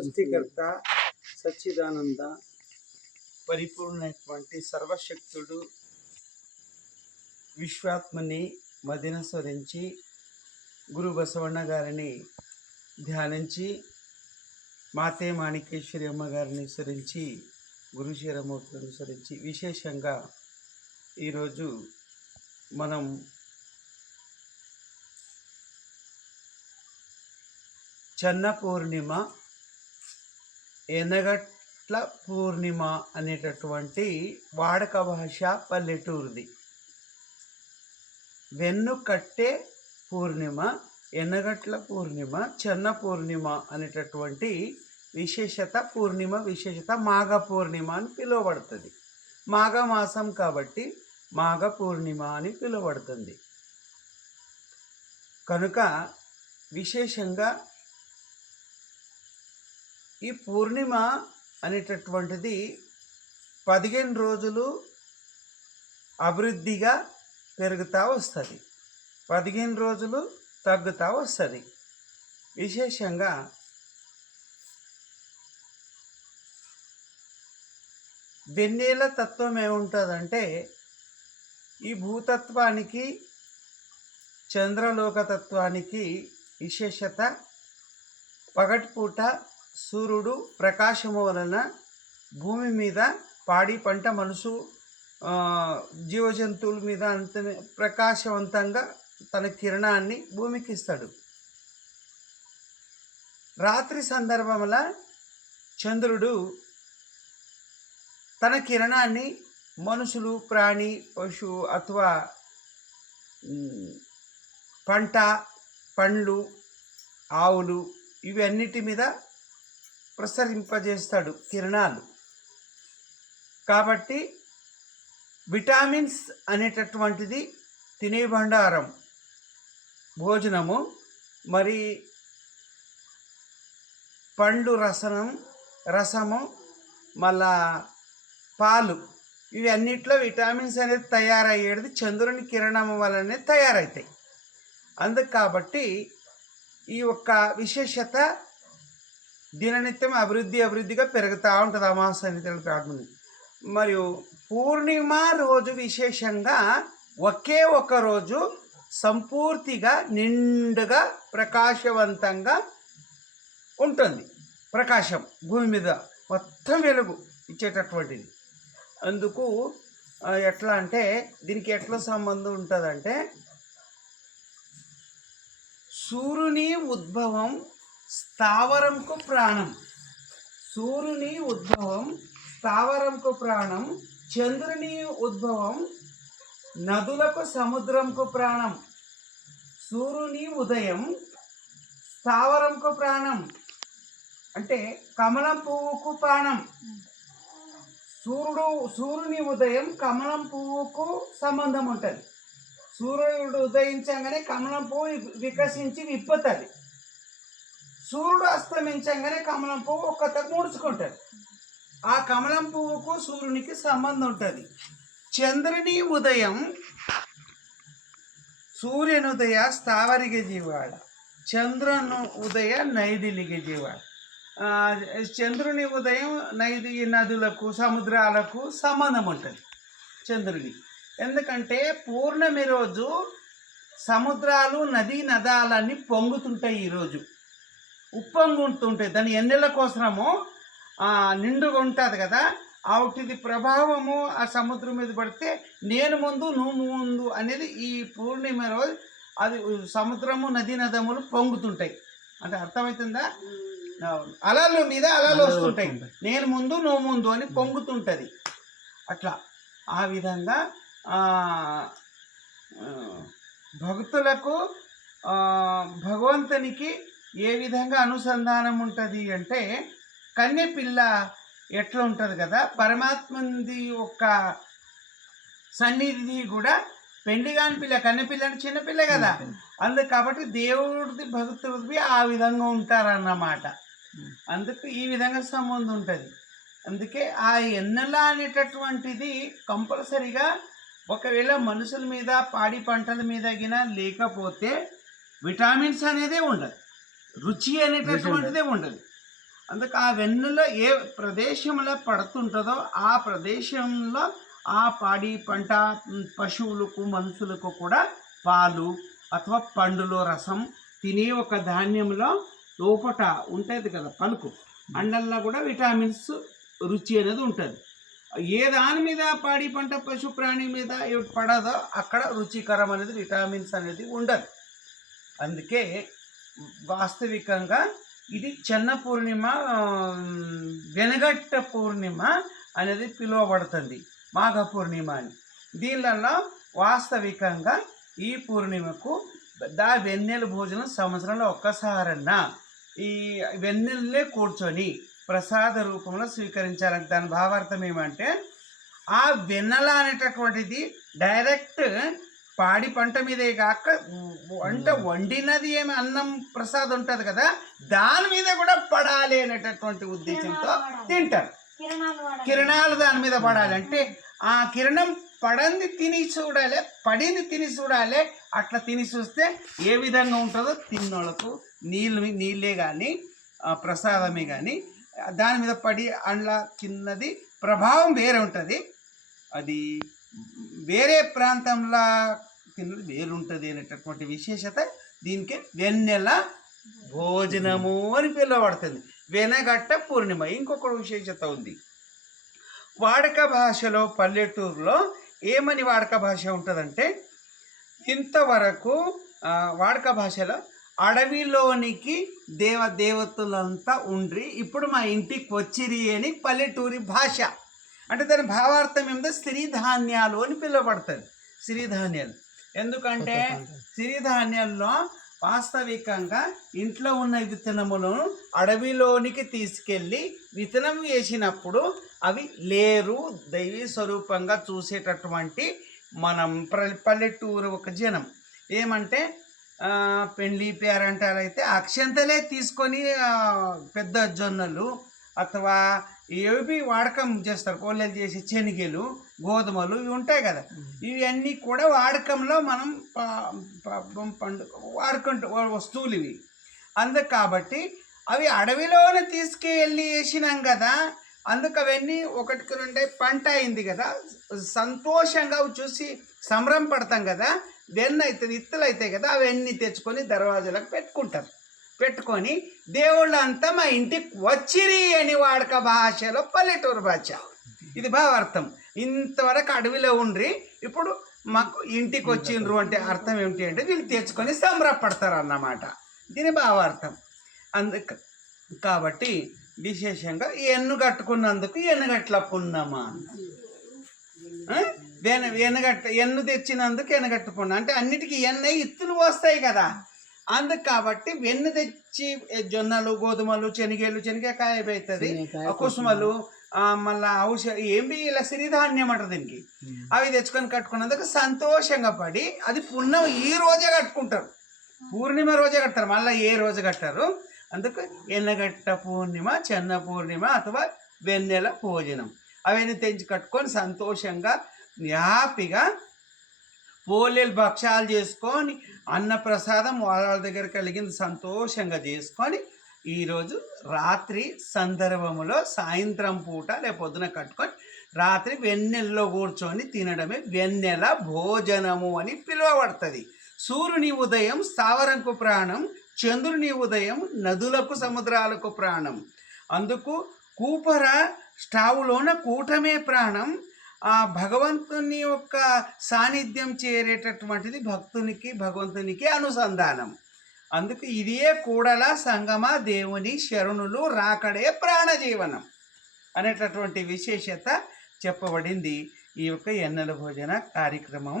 సృష్టికర్త సచ్చిదానంద పరిపూర్ణమైనటువంటి సర్వశక్తుడు విశ్వాత్మని మదినస్మరించి గురు బసవಣ್ణ గారిని ధ్యానించి మాతే మాణికేశ్వరి అమ్మగారిని స్మరించి గురు శిరమూర్తులను స్మరించి విశేషంగా ఈరోజు మనం చన్న పూర్ణిమ ఎనగట్ల పూర్ణిమ అనేటటువంటి వాడక భాష పల్లెటూరుది. వెన్నుకట్టే పూర్ణిమ, ఎనగట్ల పూర్ణిమ, చన్న పూర్ణిమ అనేటటువంటి విశేషత, పూర్ణిమ విశేషత మాఘ పూర్ణిమ అని పిలువబడుతుంది. మాఘమాసం కాబట్టి మాఘ పూర్ణిమ అని పిలువబడుతుంది. కనుక విశేషంగా ఈ పూర్ణిమ అనేటటువంటిది 15 రోజులు అభివృద్ధిగా పెరుగుతూ వస్తుంది, 15 రోజులు తగ్గుతూ వస్తుంది. విశేషంగా వెన్నెల తత్వం ఏముంటుందంటే, ఈ భూతత్వానికి చంద్రలోక తత్వానికి విశేషత పగటిపూట సూర్యుడు ప్రకాశము వలన భూమి మీద పాడి పంట మనుషు జీవజంతువుల మీద అంత ప్రకాశవంతంగా తన కిరణాన్ని భూమికి ఇస్తాడు. రాత్రి సందర్భంలో చంద్రుడు తన కిరణాన్ని మనుషులు, ప్రాణి, పశువు అథవా పంట, పండ్లు, ఆవులు ఇవన్నిటి మీద ప్రసరింపజేస్తాడు కిరణాలు. కాబట్టి విటామిన్స్ అనేటటువంటిది తినే బండారం, భోజనము, మరి పండ్లు రసము, మళ్ళా పాలు, ఇవి అన్నిట్లో విటామిన్స్ అనేది తయారయ్యేది చంద్రుని కిరణం వల్లనే తయారవుతాయి. అందుకు కాబట్టి ఈ యొక్క విశేషత దిననిత్యం అభివృద్ధిగా పెరుగుతూ ఉంటుంది అమావాస్య ప్రార్థన. మరియు పూర్ణిమ రోజు విశేషంగా ఒకే ఒక రోజు సంపూర్తిగా నిండుగా ప్రకాశవంతంగా ఉంటుంది. ప్రకాశం భూమి మీద మొత్తం వెలుగు ఇచ్చేటటువంటిది. అందుకు ఎట్లా అంటే, దీనికి ఎట్లా సంబంధం ఉంటుందంటే, సూర్యుని ఉద్భవం స్థావరంకు ప్రాణం, సూర్యుని ఉద్భవం స్థావరంకు ప్రాణం, చంద్రుని ఉద్భవం నదులకు సముద్రంకు ప్రాణం, సూర్యుని ఉదయం స్థావరంకు ప్రాణం అంటే కమలం పువ్వుకు ప్రాణం. సూర్యుని ఉదయం కమలం పువ్వుకు సంబంధం ఉంటుంది. సూర్యుడు ఉదయించగానే కమలం పువ్వు వికసించి విప్పుతుంది. సూర్యుడు అస్తమించగానే కమలం పువ్వు ఒక్కతకు ముడుచుకుంటుంది. ఆ కమలం పువ్వుకు సూర్యునికి సంబంధం ఉంటుంది. చంద్రుని ఉదయం సూర్యనుదయ స్థావರಿಗೆ జీవాడ, చంద్రుని ఉదయ నైదిలిಗೆ జీవాడ. చంద్రుని ఉదయం నదులకు సముద్రాలకు సంబంధం ఉంటుంది చంద్రుని. ఎందుకంటే పూర్ణమి రోజు సముద్రాలు నదాలన్నీ పొంగుతుంటాయి. ఈరోజు ఉప్పొంగుతుంటాయి. దాని ఎన్నెల కోసమో నిండుగా ఉంటుంది కదా, వాటిది ప్రభావము ఆ సముద్రం మీద పడితే నేను ముందు నువ్వు ముందు అనేది ఈ పూర్ణిమ రోజు అది సముద్రము నదములు పొంగుతుంటాయి. అంటే అర్థమవుతుందా? అలలు మీద అలలు వస్తుంటాయి, నేను ముందు నువ్వు ముందు అని పొంగుతుంటుంది. అట్లా ఆ విధంగా భక్తులకు భగవంతునికి ఏ విధంగా అనుసంధానం ఉంటుంది అంటే, కన్నెపిల్ల ఎట్లా ఉంటుంది కదా, పరమాత్మది యొక్క సన్నిధి కూడా పెండిగాని పిల్ల, కన్నెపిల్ల అంటే చిన్నపిల్ల కదా. అందుకు కాబట్టి దేవుడిది భక్తుడిది ఆ విధంగా ఉంటారన్నమాట. అందుకు ఈ విధంగా సంబంధం ఉంటుంది. అందుకే ఆ ఎన్నెల అనేటటువంటిది కంపల్సరిగా ఒకవేళ మనుషుల మీద, పాడి పంటల మీద గిన లేకపోతే విటామిన్స్ అనేదే ఉండదు, రుచి అనేటటువంటిదే ఉండదు. అందుకు ఆ వెన్నులో ఏ ప్రదేశంలో పడుతుంటుందో ఆ ప్రదేశంలో ఆ పాడి పంట పశువులకు మనుషులకు కూడా పాలు అథవా పండులో రసం తినే ఒక ధాన్యంలో లోపట ఉంటుంది కదా పలుకు, అండల్లో కూడా విటమిన్స్ రుచి అనేది ఉంటుంది. ఏ దాని మీద పాడి పంట పశు ప్రాణి మీద పడదో అక్కడ రుచికరం అనేది విటమిన్స్ అనేది ఉండదు. అందుకే వాస్తవికంగా ఇది చెన్న పూర్ణిమ, వెనగట్ట పూర్ణిమ అనేది పిలువబడుతుంది, మాఘ పూర్ణిమ అని. దీనిలలో వాస్తవికంగా ఈ పూర్ణిమకు వెన్నెల భోజనం సంవత్సరంలో ఒక్కసారన్నా ఈ వెన్నెలనే కూర్చొని ప్రసాద రూపంలో స్వీకరించాలని. దాని భావార్థం ఏమంటే ఆ వెన్నెల అనేటటువంటిది డైరెక్ట్ పాడి పంట మీదే కాక అంటే వండినది ఏమి అన్నం ప్రసాదం ఉంటుంది కదా, దాని మీద కూడా పడాలి అనేటటువంటి ఉద్దేశంతో తింటారు. కిరణాలు దాని మీద పడాలి అంటే ఆ కిరణం పడంది తిని చూడాలి, పడింది తిని చూడాలి. అట్లా తిని చూస్తే ఏ విధంగా ఉంటుందో తిన్నోళ్ళకు నీళ్ళే కానీ ప్రసాదమే కానీ దాని మీద పడి అందులో తిన్నది ప్రభావం వేరే ఉంటుంది. అది వేరే ప్రాంతంలో తిన్నది వేరుంటుంది అనేటటువంటి విశేషత దీనికి వెన్నెల భోజనము అని పిలువబడుతుంది. వెనగట్ట పూర్ణిమ. ఇంకొక విశేషత ఉంది. వాడక భాషలో పల్లెటూరులో ఏమని వాడక భాష ఉంటుందంటే, ఇంతవరకు వాడక భాషలో అడవిలోనికి దేవతలంతా ఉండ్రి ఇప్పుడు మా ఇంటికి వచ్చిరి అని పల్లెటూరి భాష. అంటే దాని భావార్థం ఏమిటో సిరిధాన్యాలు అని పిలువబడుతుంది. సిరిధాన్యాలు ఎందుకంటే సిరిధాన్యాల్లో వాస్తవికంగా ఇంట్లో ఉన్న విత్తనములను అడవిలోనికి తీసుకెళ్ళి విత్తనం వేసినప్పుడు అవి లేరు దైవీ స్వరూపంగా చూసేటటువంటి మనం పల్లెటూరు ఒక జనం ఏమంటే పెండ్లి పేరంటాలు అయితే అక్షంతలే తీసుకొని పెద్ద జొన్నలు అథవా ఏవి వాడకం చేస్తారు, కోళ్ళలు చేసి శనగలు గోధుమలు ఇవి ఉంటాయి కదా, ఇవన్నీ కూడా వాడకంలో మనం వాడుకుంటూ వస్తువులు ఇవి. అందుకు కాబట్టి అవి అడవిలోనే తీసుకెళ్ళి వేసినాం కదా, అందుకు అవన్నీ ఒకటికి రెండే పంట అయింది కదా, సంతోషంగా చూసి సంబరం పడతాం కదా, వెన్న అవుతుంది ఇత్తులు అవుతాయి కదా, అవన్నీ తెచ్చుకొని దర్వాజాలకు పెట్టుకొని దేవుళ్ళంతా మా ఇంటికి వచ్చిరి అని వాడక భాషలో పల్లెటూరు భాష. ఇది భావార్థం. ఇంతవరకు అడవిలో ఉండ్రి ఇప్పుడు మాకు ఇంటికి వచ్చిండ్రు అంటే అర్థం ఏమిటి అంటే వీళ్ళు తెచ్చుకొని సంబరపడతారు అన్నమాట. దీని భావార్థం. అందుకు కాబట్టి విశేషంగా ఎన్ను కట్టుకున్నందుకు ఎన్నుగట్ల పున్నమా, ఎన్ను తెచ్చినందుకు ఎన్నగట్టు పున్న అంటే అన్నిటికీ ఇత్తులు వస్తాయి కదా. అందుకు కాబట్టి వెన్ను తెచ్చి జొన్నలు గోధుమలు శనగకాయ అవుతుంది, కుసుమలు మళ్ళా ఏమి ఇలా సిరిధాన్యం అంటారు దీనికి, అవి తెచ్చుకొని కట్టుకున్నందుకు సంతోషంగా పడి అది పుణ్యం ఈ రోజే కట్టుకుంటారు, పూర్ణిమ రోజే కడతారు, మళ్ళీ ఏ రోజు కట్టారు. అందుకు ఎన్నగట్ట పూర్ణిమ, చెన్న పూర్ణిమ అథవా వెన్నెల భోజనం అవన్నీ తెంచి కట్టుకొని సంతోషంగా హ్యాపీగా పోలేలు భక్షాలు చేసుకొని అన్నప్రసాదం వాళ్ళ దగ్గర కలిగింది సంతోషంగా చేసుకొని ఈరోజు రాత్రి సందర్భంలో సాయంత్రం పూట పొద్దున కట్టుకొని రాత్రి వెన్నెల్లో కూర్చొని తినడమే వెన్నెల భోజనము అని పిలువబడుతుంది. సూర్యుని ఉదయం స్థావరంకు ప్రాణం, చంద్రుని ఉదయం నదులకు సముద్రాలకు ప్రాణం. అందుకు కూపర స్టావులోన కూటమే ప్రాణం. ఆ భగవంతుని యొక్క సాన్నిధ్యం చేరేటటువంటిది భగవంతునికి అనుసంధానం. అందుకు ఇదే కూడల సంగమ దేవుని శరణులు రాకడే ప్రాణజీవనం అనేటటువంటి విశేషత చెప్పబడింది ఈ యొక్క వెన్నెల భోజన కార్యక్రమం.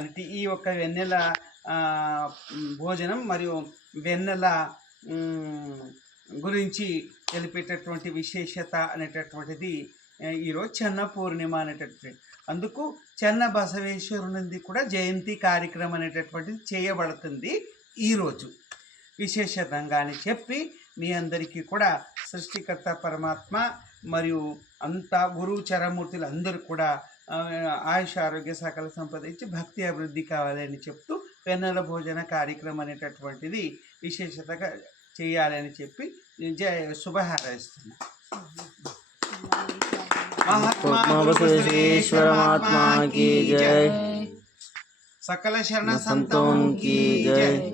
అంటే ఈ యొక్క వెన్నెల భోజనం మరియు వెన్నెల గురించి తెలిపేటటువంటి విశేషత అనేటటువంటిది ఈరోజు చెన్న పూర్ణిమ అనేటటువంటి. అందుకు చెన్న బసవేశ్వరునిది కూడా జయంతి కార్యక్రమం అనేటటువంటిది చేయబడుతుంది ఈరోజు విశేషంగా అని చెప్పి మీ అందరికీ కూడా సృష్టికర్త పరమాత్మ మరియు అంతా గురువు చరమూర్తులు అందరూ కూడా ఆయుష ఆరోగ్య సకల సంపద ఇచ్చి భక్తి అభివృద్ధి కావాలని చెప్తూ వెన్నెల భోజన కార్యక్రమం అనేటటువంటిది విశేషతగా చేయాలని చెప్పి జై శుభహారయిస్తున్నా. మహాత్మా బసవేశ్వర మహాత్మా की जय. सकल शरण संतों की जय.